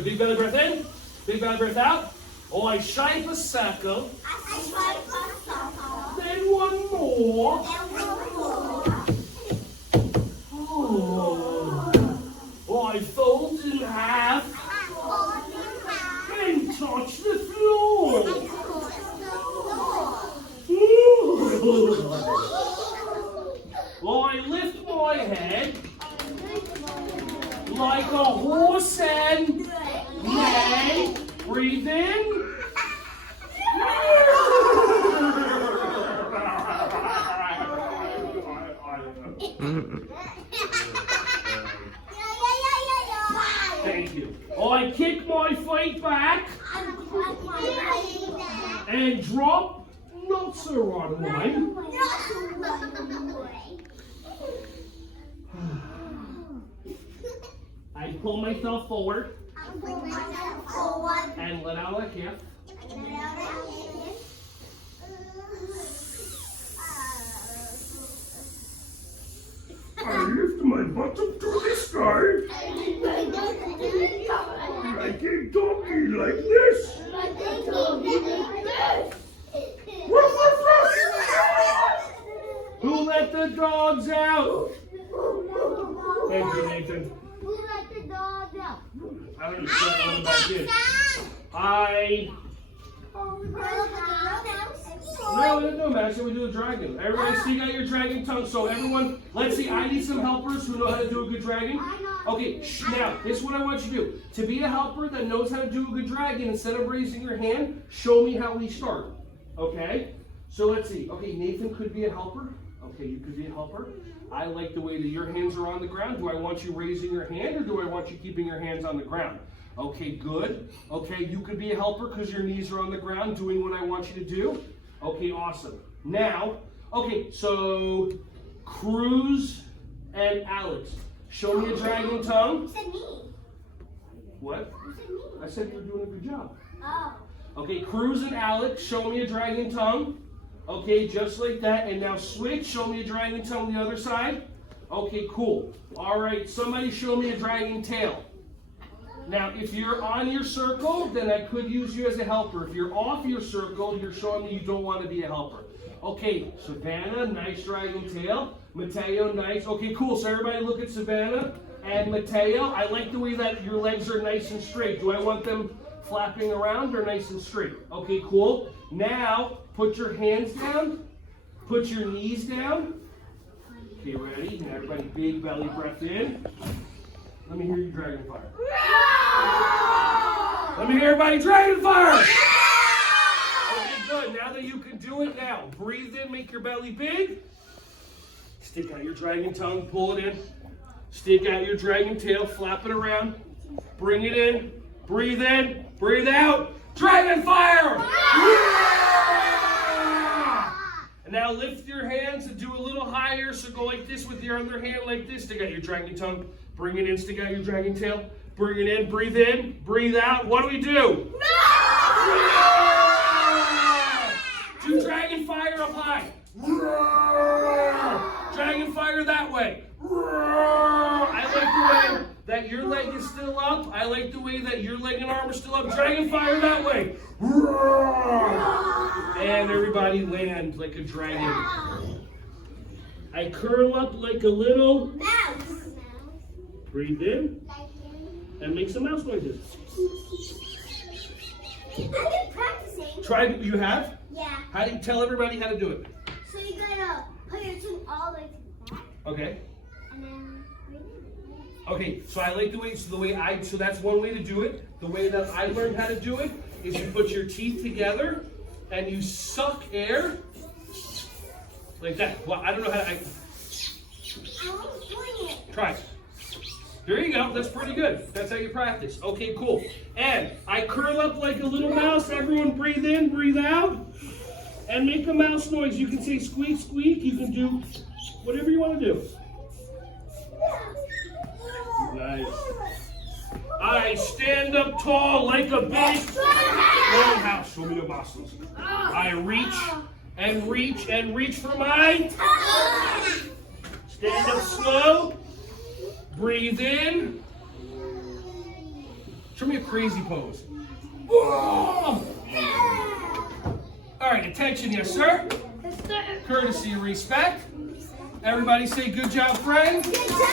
A big belly breath in. Big belly breath out. Oh, I shape a circle. Then one more. Oh, I fold in half. And touch the floor. Oh, I lift my head like a horse and neigh. Breathe in. Thank you. Oh, I kick my feet back and drop not so right away. I pull myself forward and let out a kick. I lift my butt up to the sky. Like a doggie, like this. Who let the dogs out? Thank you, Nathan. Who let the dogs out? I don't know about this. No matter. So we do a dragon. Everybody stick out your dragon tongue. So everyone, let's see. I need some helpers who know how to do a good dragon. Okay, now, this is what I want you to do. To be a helper that knows how to do a good dragon, instead of raising your hand, show me how we start. Okay? So let's see. Okay, Nathan could be a helper. Okay, you could be a helper. I like the way that your hands are on the ground. Do I want you raising your hand, or do I want you keeping your hands on the ground? Okay, good. Okay, you could be a helper because your knees are on the ground doing what I want you to do. Okay, awesome. Now, okay, so Cruz and Alex, show me a dragon tongue. You said me. What? You said me. I said you're doing a good job. Oh. Okay, Cruz and Alex, show me a dragon tongue. Okay, just like that. And now switch, show me a dragon tongue the other side. Okay, cool. All right, somebody show me a dragon tail. Now, if you're on your circle, then I could use you as a helper. If you're off your circle, you're showing me you don't want to be a helper. Okay, Savannah, nice dragon tail. Mateo, nice. Okay, cool. So everybody look at Savannah and Mateo. I like the way that your legs are nice and straight. Do I want them flapping around or nice and straight? Okay, cool. Now, put your hands down. Put your knees down. Okay, ready? Now everybody big belly breath in. Let me hear you dragon fire. Let me hear everybody dragon fire. Okay, good. Now that you can do it now, breathe in, make your belly big. Stick out your dragon tongue, pull it in. Stick out your dragon tail, flap it around. Bring it in, breathe out. Dragon fire! Yeah! And now lift your hands and do a little higher. So go like this with your other hand like this. Stick out your dragon tongue. Bring it in, stick out your dragon tail. Bring it in, breathe out. What do we do? No! Do dragon fire up high. Dragon fire that way. I like the way that your leg is still up. I like the way that your leg and arm are still up. Dragon fire that way. And everybody land like a dragon. I curl up like a little Mouse. Breathe in and make some mouse noises. I've been practicing. Try. You have? Yeah. How do you tell everybody how to do it? So you gotta put your tongue all the way to the back, Okay. and then breathe in. Okay. So I like the way. So that's one way to do it. The way that I learned how to do it is you put your teeth together and you suck air like that. Well, I don't know how to. I was doing it. Try it. There you go. That's pretty good. That's how you practice. Okay, cool. And I curl up like a little mouse. Everyone breathe in, breathe out, and make a mouse noise. You can say squeak, squeak. You can do whatever you want to do. Nice. I stand up tall like a big roundhouse. Show me your muscles. I reach and reach and reach for my. Stand up slow. Breathe in. Show me a crazy pose. Whoa! All right, attention, yes, sir. Courtesy, respect. Everybody say good job, friend.